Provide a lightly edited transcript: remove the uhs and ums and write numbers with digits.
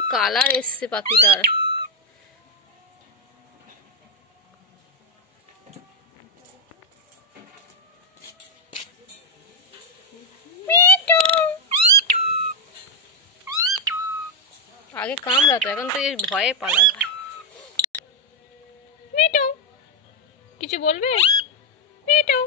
সুন্দর কালার এসছে পাখিটার। আগে কামড়াতো, এখন তো এই ভয়ে পালায়। মিটু কিছু বলবে? মিটু।